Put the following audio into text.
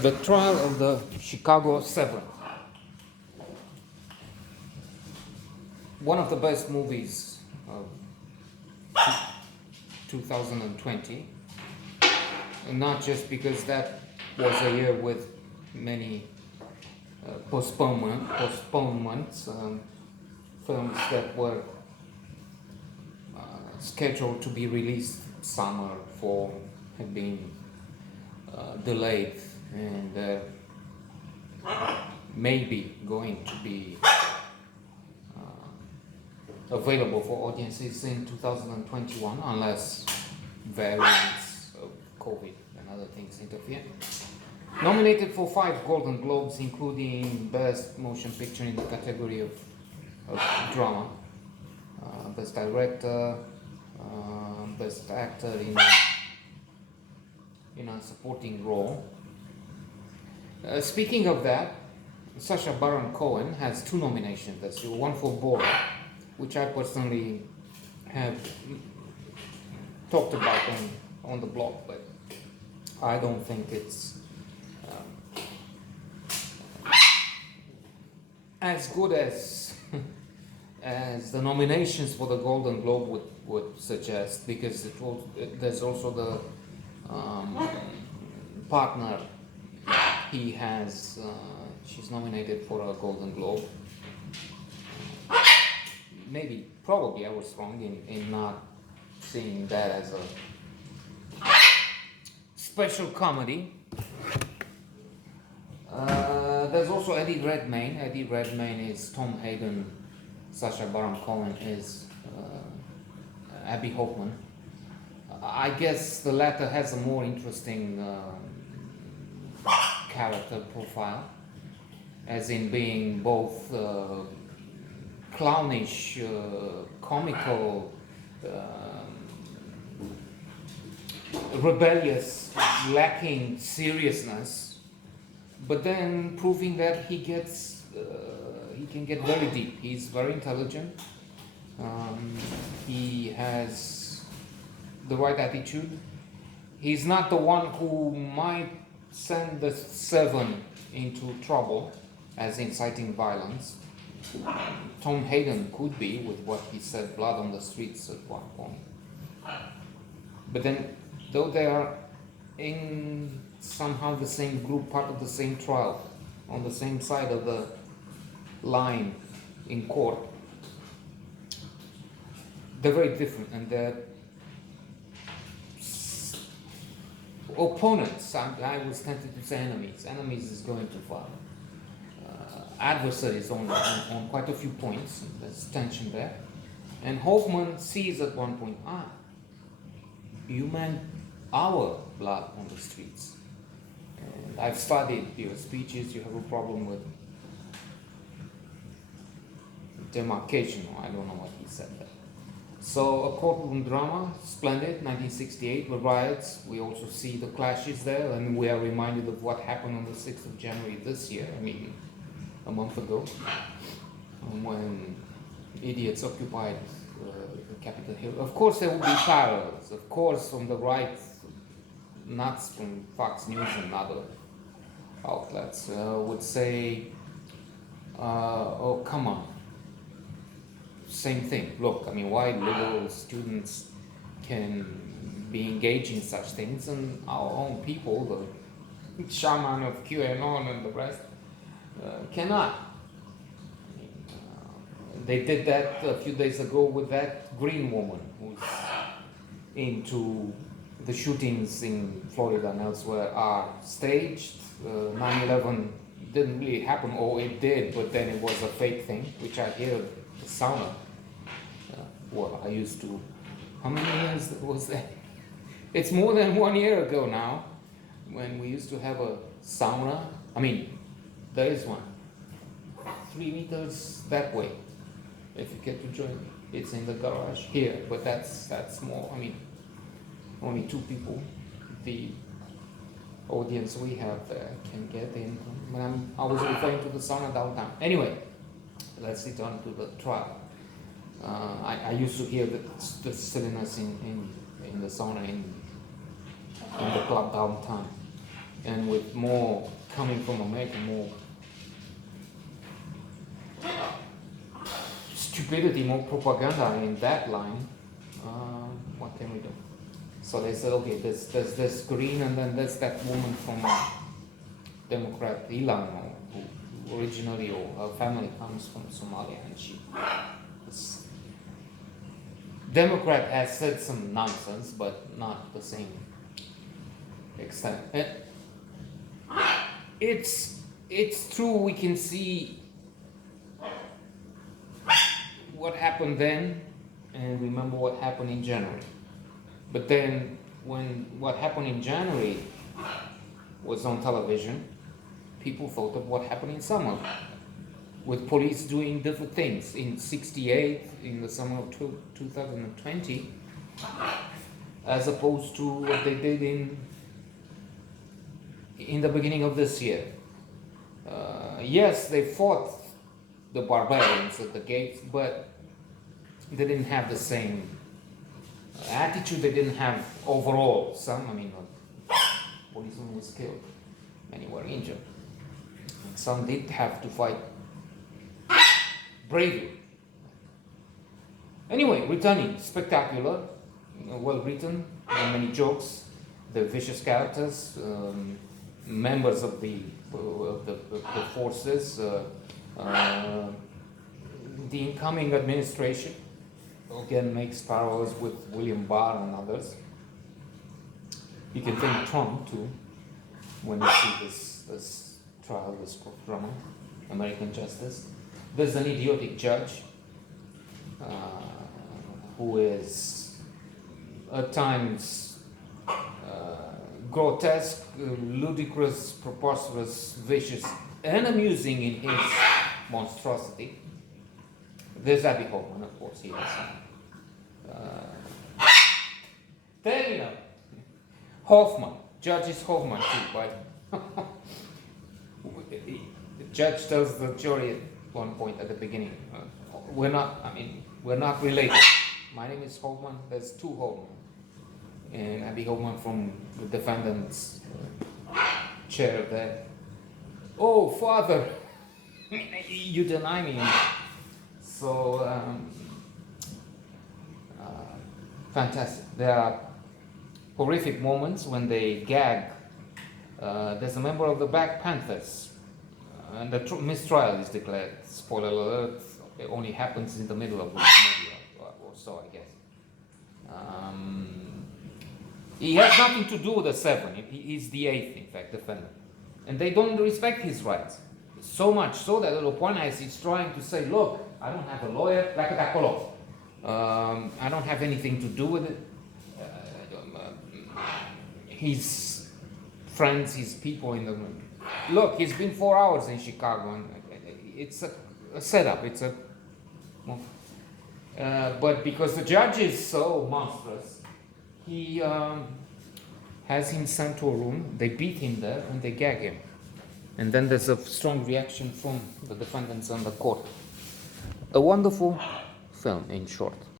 The Trial of the Chicago Seven. One of the best movies of 2020. And not just because that was a year with many postponements, films that were scheduled to be released summer fall have been delayed and maybe going to be available for audiences in 2021 unless variants of COVID and other things interfere. Nominated for 5 Golden Globes, including Best Motion Picture in the category of drama, Best Director, Best Actor in a supporting role. Speaking of that, Sacha Baron Cohen has 2 nominations this year, one for Borat, which I personally have talked about on the blog, but I don't think it's as good as as the nominations for the Golden Globe would suggest, because there's also the partner he has. She's nominated for a Golden Globe. Probably I was wrong in not seeing that as a special comedy. There's also Eddie Redmayne. Eddie Redmayne is Tom Hayden. Sacha Baron Cohen is Abby Hoffman. I guess the latter has a more interesting character profile, as in being both clownish, comical, rebellious, lacking seriousness, but then proving that he can get very deep. He's very intelligent. He has the right attitude. He's not the one who might send the 7 into trouble, as inciting violence. Tom Hayden could be, with what he said, blood on the streets at one point. But then, though they are in somehow the same group, part of the same trial, on the same side of the line in court, they're very different, and they're opponents. I was tempted to say enemies. Enemies is going too far. Adversaries on quite a few points. There's tension there. And Hoffman sees at one point, you meant our blood on the streets. And I've studied your speeches. You have a problem with demarcation. I don't know what he said there. So a courtroom drama, splendid, 1968, the riots. We also see the clashes there, and we are reminded of what happened on the 6th of January this year, a month ago, when idiots occupied the Capitol Hill. Of course there will be parallels. Of course on the right, nuts from Fox News and other outlets would say, oh, come on. Same thing. Look, why liberal students can be engaged in such things, and our own people, the shaman of QAnon and the rest, cannot. They did that a few days ago with that green woman who's into the shootings in Florida and elsewhere are staged. 9/11 didn't really happen, or it did, but then it was a fake thing, which I hear the sauna. Well, I used to. How many years was that? It's more than 1 year ago now, when we used to have a sauna. There is one. 3 meters that way. If you get to join me, it's in the garage here, but that's more. Only 2 people. The audience we have there can get in. I was referring to the sauna downtown. Anyway, let's return to the trial. I used to hear the silliness in the sauna in the club downtown. and with more coming from America, more stupidity, more propaganda in that line, what can we do? So they said, okay, there's this Green, and then there's that woman from Democrat, Ilan, who originally, or her family comes from Somalia, and she was Democrat, has said some nonsense, but not the same extent. It's true, we can see what happened then and remember what happened in January. But then when what happened in January was on television, people thought of what happened in summer, with police doing different things in 68, in the summer of 2020, as opposed to what they did in the beginning of this year. Yes, they fought the barbarians at the gates, but they didn't have the same attitude. They didn't have overall. Some, policeman was killed, many were injured. And some did have to fight bravely. Anyway, returning, spectacular, well written, many jokes, the vicious characters, members of the forces, the incoming administration, again makes parallels with William Barr and others. You can think Trump too, when you see this trial, this drama, American Justice. There's an idiotic judge who is at times grotesque, ludicrous, preposterous, vicious, and amusing in his monstrosity. There's Abby Hoffman, of course, he has then, Hoffman, Judge is Hoffman too, but the judge tells the jury at one point at the beginning, we're not related. My name is Hoffman, there's two Hoffman. And Abby Hoffman from the defendant's chair there. Oh, Father, you deny me. So, fantastic. There are horrific moments when they gag. There's a member of the Black Panthers, and the mistrial is declared. Spoiler alert, it only happens in the middle of the movie, or so, I guess. He has nothing to do with the 7. He's the 8th, in fact, defendant. And they don't respect his rights. So much so that Loponas is trying to say, look, I don't have a lawyer, I don't have anything to do with it. His friends, his people in the room. Look, he's been 4 hours in Chicago, and it's a setup. But because the judge is so monstrous, he has him sent to a room, they beat him there, and they gag him. And then there's a strong reaction from the defendants on the court. A wonderful film, in short.